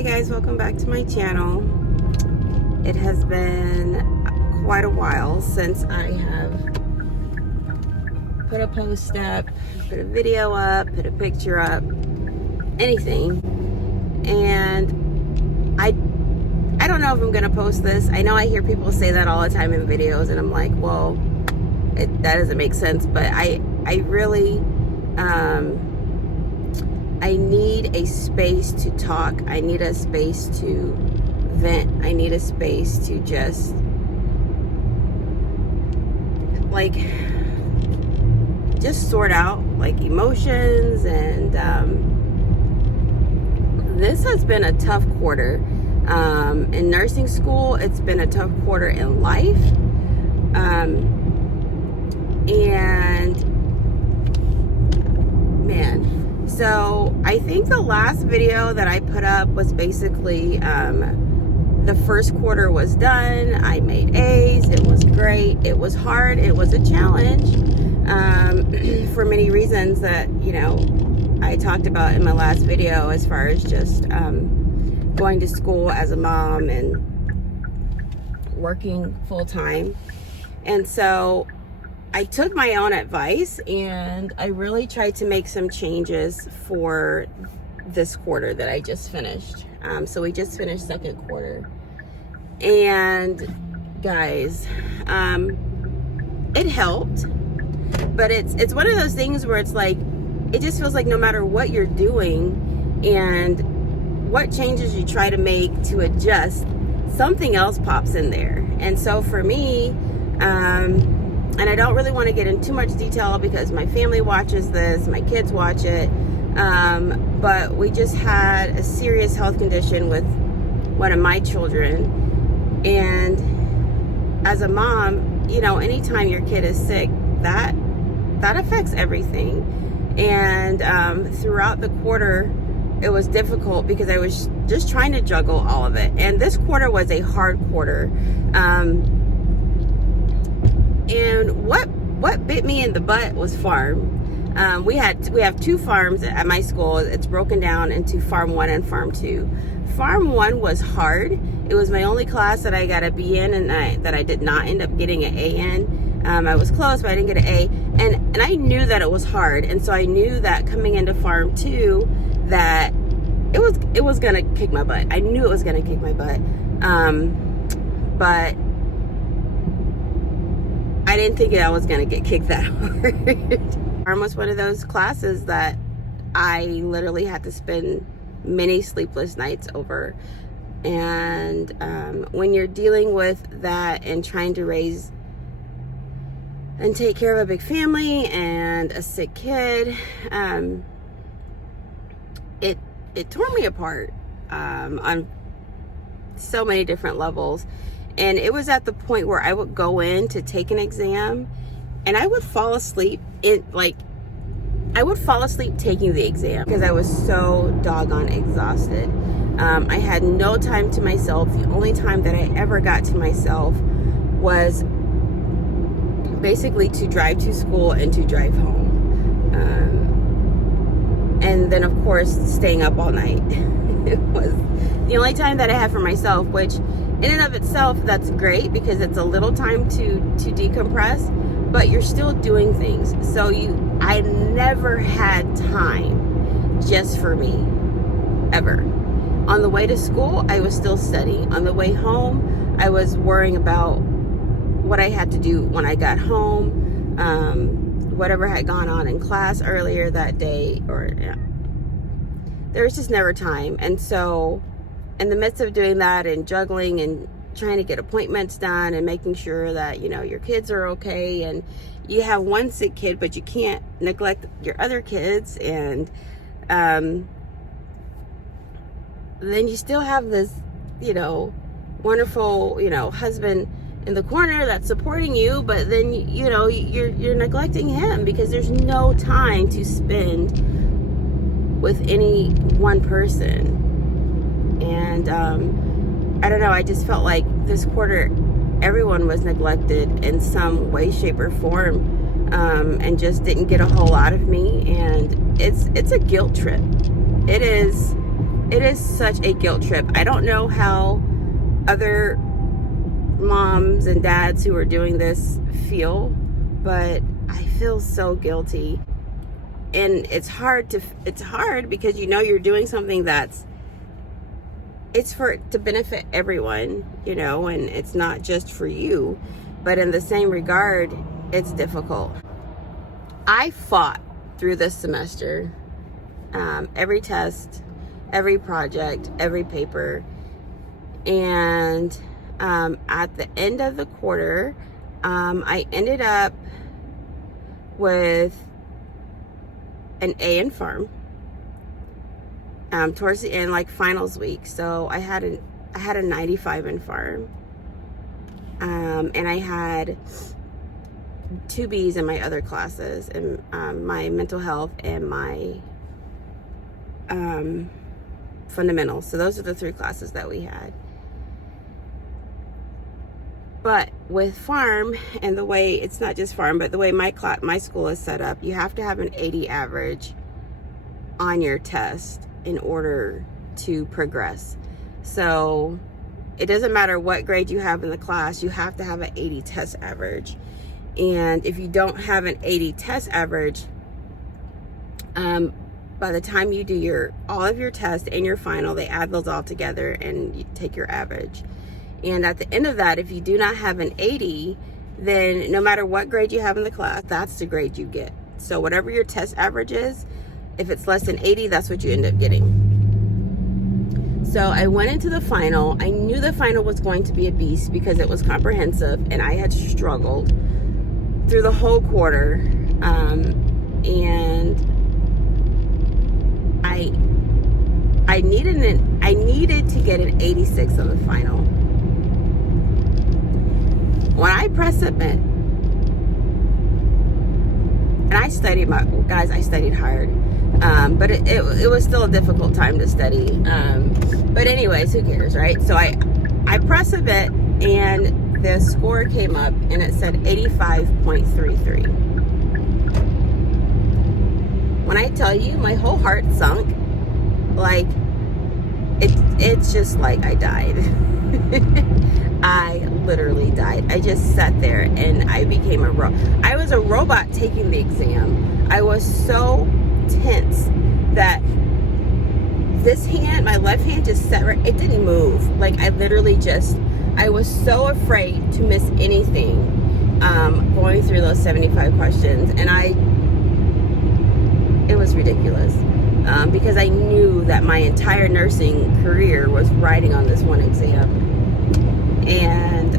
Hey guys, welcome back to my channel. It has been quite a while since I have put a post up, put a video up, put a picture up, anything. And I don't know if I'm gonna post this. I know I hear people say that all the time in videos, and I'm like, well, that doesn't make sense. But I really I need a space to talk. I need a space to vent. I need a space to just sort out like emotions. And this has been a tough quarter. In nursing school, it's been a tough quarter in life. And man, so I think the last video that I put up was basically the first quarter was done. I made A's. It was great. It was hard. It was a challenge for many reasons that, you know, I talked about in my last video, as far as just going to school as a mom and working full-time. And so I took my own advice and I really tried to make some changes for this quarter that I just finished. So we just finished second quarter. And guys, it helped, but it's one of those things where it's like, it just feels like no matter what you're doing and what changes you try to make to adjust, something else pops in there. And so for me, and I don't really want to get into too much detail because my family watches this, my kids watch it, but we just had a serious health condition with one of my children. And as a mom, you know, anytime your kid is sick, that affects everything. And throughout the quarter, it was difficult because I was just trying to juggle all of it. And this quarter was a hard quarter. And what bit me in the butt was farm. We have two farms at my school. It's broken down into Farm 1 and Farm 2. Farm 1 was hard. It was my only class that I got a B in, and that I did not end up getting an A in. I was close, but I didn't get an A. And I knew that it was hard, and so I knew that coming into Farm 2 that it was gonna kick my butt. I knew it was gonna kick my butt. But I didn't think I was gonna get kicked that hard. Farm was one of those classes that I literally had to spend many sleepless nights over. And when you're dealing with that and trying to raise and take care of a big family and a sick kid, it tore me apart on so many different levels. And it was at the point where I would go in to take an exam and I would fall asleep I would fall asleep taking the exam because I was so doggone exhausted. I had no time to myself. The only time that I ever got to myself was basically to drive to school and to drive home. And then of course staying up all night. It was the only time that I had for myself, which in and of itself, that's great because it's a little time to decompress, but you're still doing things. So I never had time just for me, ever. On the way to school, I was still studying. On the way home, I was worrying about what I had to do when I got home, whatever had gone on in class earlier that day, there was just never time. And so in the midst of doing that and juggling and trying to get appointments done and making sure that, you know, your kids are okay, and you have one sick kid, but you can't neglect your other kids. And then you still have this, you know, wonderful, you know, husband in the corner that's supporting you, but then, you know, you're neglecting him because there's no time to spend with any one person. And I don't know, I just felt like this quarter everyone was neglected in some way, shape, or form, and just didn't get a whole lot of me. And it's a guilt trip. It is it is such a guilt trip. I don't know how other moms and dads who are doing this feel, but I feel so guilty. And it's hard because you're doing something it's to benefit everyone, and it's not just for you, but in the same regard, it's difficult. I fought through this semester, every test, every project, every paper, and at the end of the quarter, I ended up with an A in Pharm. Towards the end, like finals week, so I had a 95 in Pharm, and I had 2 B's in my other classes, in my mental health and my fundamentals. So those are the 3 classes that we had. But with Pharm, and the way, it's not just Pharm, but the way my school is set up, you have to have an 80 average on your test in order to progress. So it doesn't matter what grade you have in the class, you have to have an 80 test average. And if you don't have an 80 test average, by the time you do all of your tests and your final, they add those all together and you take your average. And at the end of that, if you do not have an 80, then no matter what grade you have in the class, that's the grade you get. So whatever your test average is, if it's less than 80, that's what you end up getting. So I went into the final. I knew the final was going to be a beast because it was comprehensive, and I had struggled through the whole quarter. And I needed to get an 86 on the final. When I press submit, and I studied I studied hard, but it was still a difficult time to study. But anyways, who cares, right? So I press submit, and the score came up, and it said 85.33. When I tell you, my whole heart sunk. Like, it's just like I died. I literally died. I just sat there and I became I was a robot taking the exam. I was so tense that this hand, my left hand, just sat right, it didn't move. Like, I was so afraid to miss anything going through those 75 questions. And it was ridiculous. Because I knew that my entire nursing career was riding on this one exam. And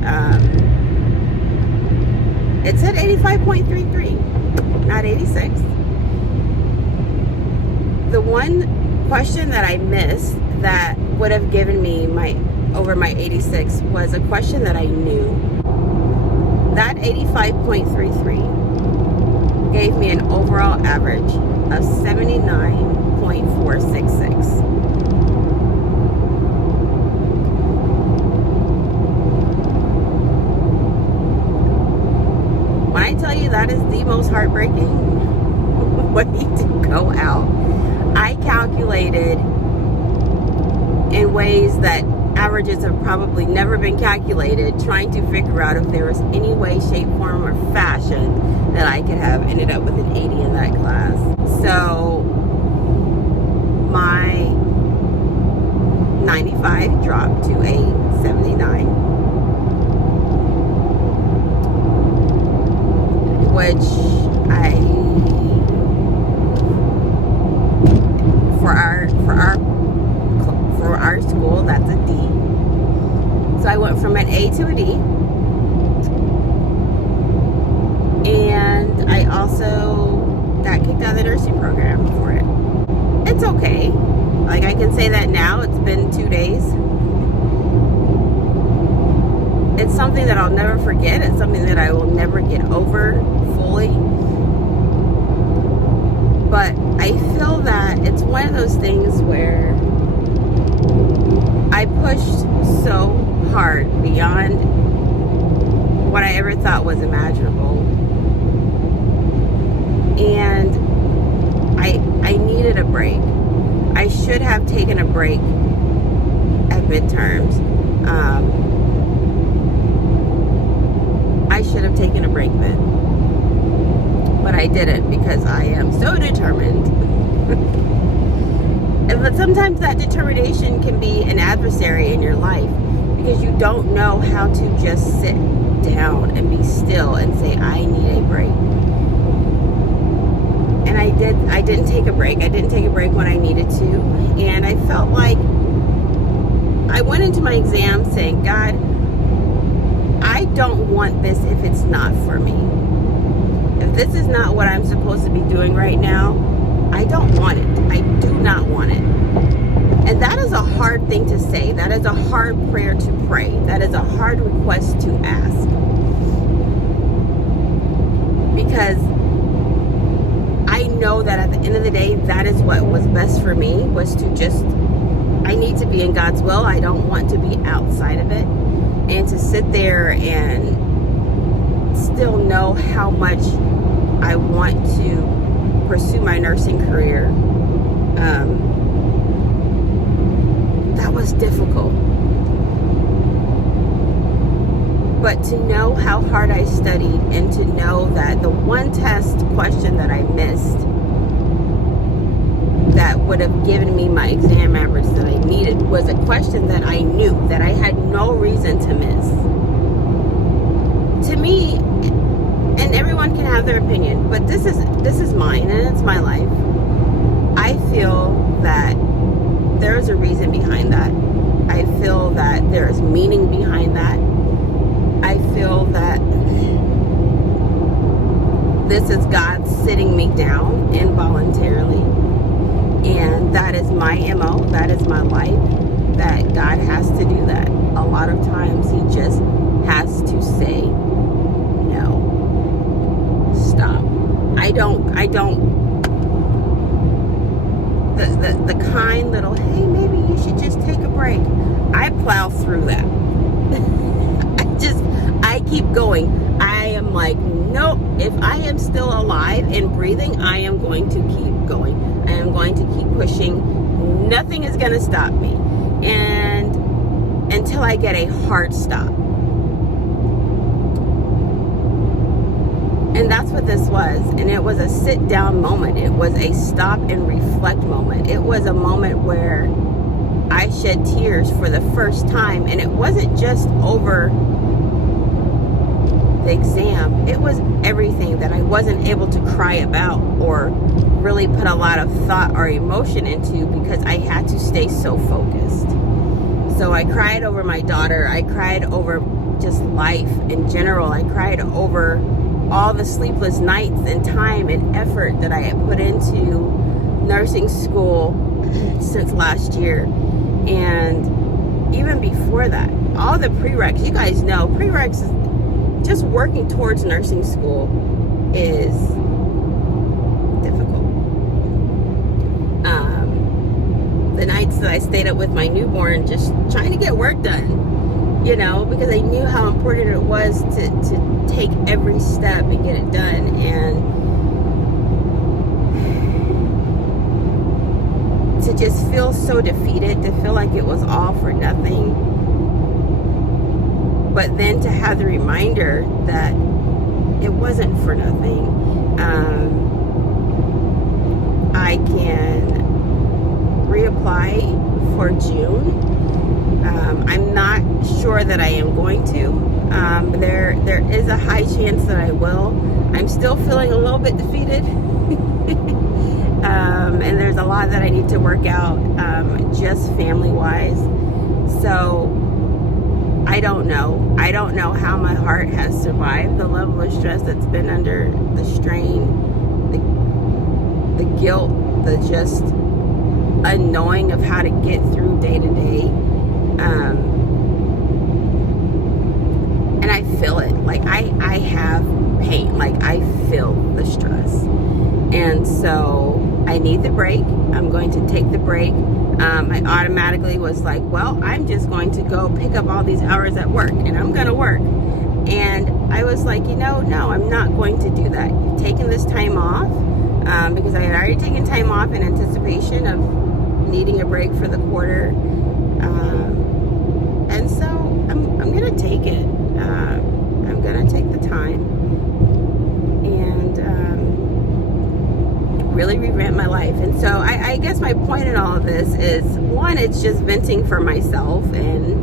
it said 85.33, not 86. The one question that I missed that would have given me over my 86 was a question that I knew. That 85.33 gave me an overall average of 79.466. When I tell you that is the most heartbreaking way to go out, I calculated in ways that averages have probably never been calculated, trying to figure out if there was any way, shape, form, or fashion that I could have ended up with an 80 in that class. So my 95 dropped to a 79, which for our school, that's a D. So I went from an A to a D. And I also got kicked out of the nursing program for it. It's okay. Like, I can say that now. It's been 2 days. It's something that I'll never forget. It's something that I will never get over fully. But I feel that it's one of those things where I pushed so hard beyond what I ever thought was imaginable. And I needed a break. I should should have taken a break at midterms. I should have taken a break then. But I didn't, because I am so determined. But sometimes that determination can be an adversary in your life, because you don't know how to just sit down and be still and say, I need a break. And I didn't take a break. I didn't take a break when I needed to. And I felt like I went into my exam saying, God, I don't want this if it's not for me. If this is not what I'm supposed to be doing right now, I don't want it. I do not want it. And that is a hard thing to say. That is a hard prayer to pray. That is a hard request to ask. Because I know that at the end of the day, that is what was best for me, was to just, I need to be in God's will. I don't want to be outside of it. And to sit there and still know how much I want to pursue my nursing career, that was difficult. But to know how hard I studied, and to know that the one test question that I missed that would have given me my exam average that I needed was a question that I knew that I had no reason to miss. To me, and everyone can have their opinion, but this is mine, and it's my life. I feel that there is a reason behind that. I feel that there is meaning behind that. I feel that this is God sitting me down involuntarily. And that is my MO. That is my life. That God has to do that. A lot of times He just has to say, no. Stop. I don't the kind little, hey, maybe you should just take a break. I plow through that. I keep going. I am like, nope, if I am still alive and breathing, I am going to keep going. I am going to keep pushing. Nothing is going to stop me. And until I get a hard stop. And that's what this was. And it was a sit down moment. It was a stop and reflect moment. It was a moment where I shed tears for the first time. And it wasn't just over the exam. It was everything that I wasn't able to cry about or really put a lot of thought or emotion into, because I had to stay so focused. So I cried over my daughter. I cried over just life in general. I cried over all the sleepless nights and time and effort that I had put into nursing school since last year. And even before that, all the prereqs, you guys know, prereqs, just working towards nursing school is difficult. The nights that I stayed up with my newborn, just trying to get work done, you know, because I knew how important it was to take every step and get it done. And to just feel so defeated, to feel like it was all for nothing. But then to have the reminder that it wasn't for nothing. I can reapply for June. I'm not sure that I am going to. There is a high chance that I will. I'm still feeling a little bit defeated. And there's a lot that I need to work out, just family-wise. So I don't know. I don't know how my heart has survived the level of stress that's been under, the strain, the guilt, the just unknowing of how to get through day to day. And I feel it. Like I have pain. Like I feel the stress. And so I need the break. I'm going to take the break. I automatically was like, well, I'm just going to go pick up all these hours at work, and I'm going to work. And I was like, no, I'm not going to do that. Taking this time off, because I had already taken time off in anticipation of needing a break for the quarter. And so I'm going to take it. I'm going to take the time and really revamp my life. And so I guess my point in all of this is, one, it's just venting for myself, and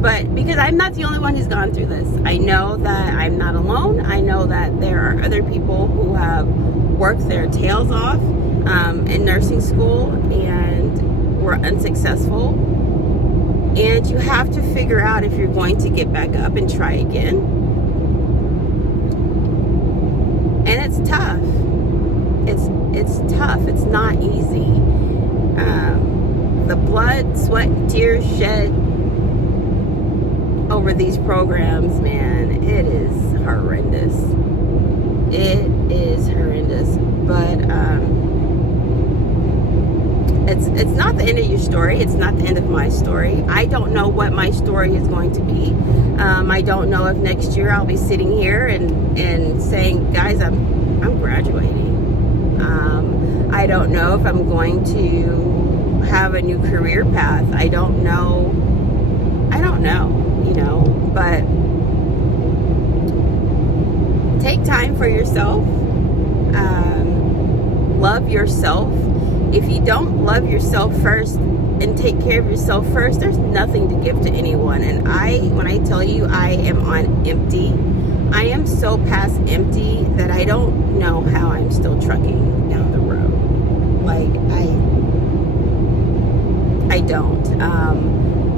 but because I'm not the only one who's gone through this. I know that I'm not alone. I know that there are other people who have worked their tails off in nursing school and were unsuccessful. And you have to figure out if you're going to get back up and try again. And it's tough. It's tough. It's not easy. The blood, sweat, tears shed over these programs, man, it is horrendous. It is horrendous. But it's not the end of your story. It's not the end of my story. I don't know what my story is going to be. I don't know if next year I'll be sitting here and saying, guys, I'm graduating. I don't know if I'm going to have a new career path. I don't know, but take time for yourself. Love yourself. If you don't love yourself first and take care of yourself first, there's nothing to give to anyone. And when I tell you I am on empty, I am so past empty that I don't know how I'm still trucking down the road. Like, I don't.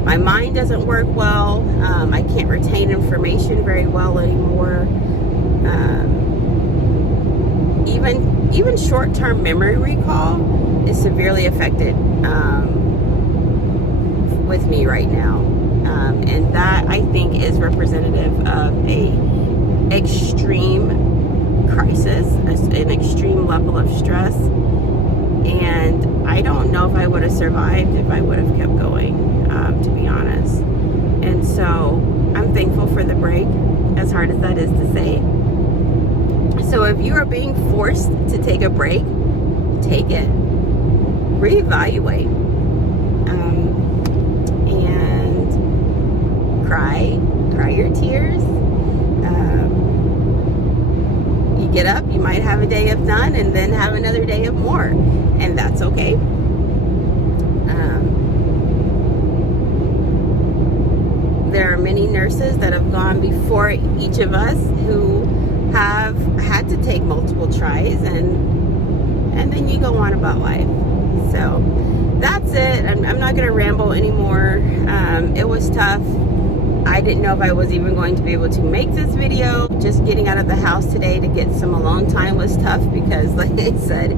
My mind doesn't work well. I can't retain information very well anymore. Even short-term memory recall is severely affected with me right now. And that, I think, is representative of a extreme crisis, an extreme level of stress. And I don't know if I would have survived if I would have kept going, to be honest. And so I'm thankful for the break, as hard as that is to say. So if you are being forced to take a break, take it. Reevaluate. And cry your tears. You get up, you might have a day of none and then have another day of more. And that's okay. There are many nurses that have gone before each of us who have had to take multiple tries, and then you go on about life. So that's it. I'm not going to ramble anymore. It was tough. I didn't know if I was even going to be able to make this video. Just getting out of the house today to get some alone time was tough because, like I said,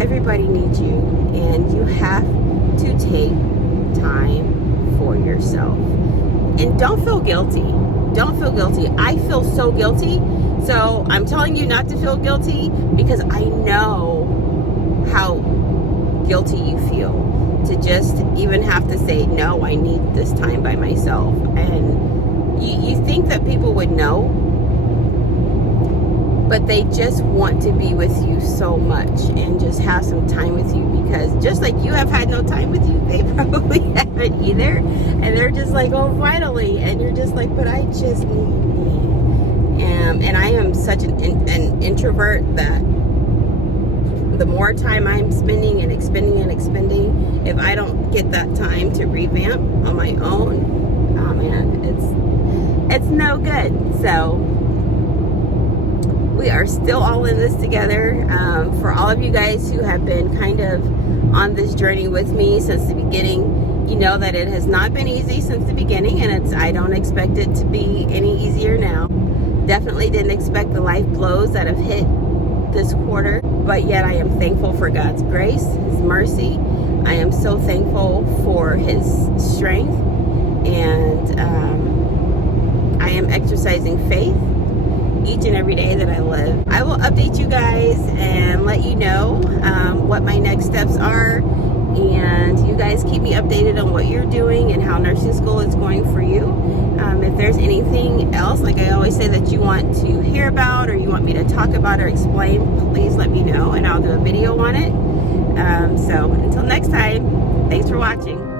everybody needs you, and you have to take time for yourself. And don't feel guilty. Don't feel guilty. I feel so guilty. So I'm telling you not to feel guilty because I know how guilty you feel to just even have to say, no, I need this time by myself. And you think that people would know, but they just want to be with you so much and just have some time with you, because just like you have had no time with you, they probably haven't either. And they're just like, oh, finally. And you're just like, but I just need me. And I am such an introvert that the more time I'm spending and expending, if I don't get that time to revamp on my own, oh man, it's no good. So we are still all in this together. For all of you guys who have been kind of on this journey with me since the beginning, you know that it has not been easy since the beginning, and I don't expect it to be any easier now. Definitely didn't expect the life blows that have hit this quarter, but yet I am thankful for God's grace, His mercy. I am so thankful for His strength, and I am exercising faith each and every day that I live. I will update you guys and let you know what my next steps are, and you guys keep me updated on what you're doing and how nursing school is going for you. If there's anything else, like I always say, that you want to hear about or you want me to talk about or explain, please let me know and I'll do a video on it. So until next time, thanks for watching.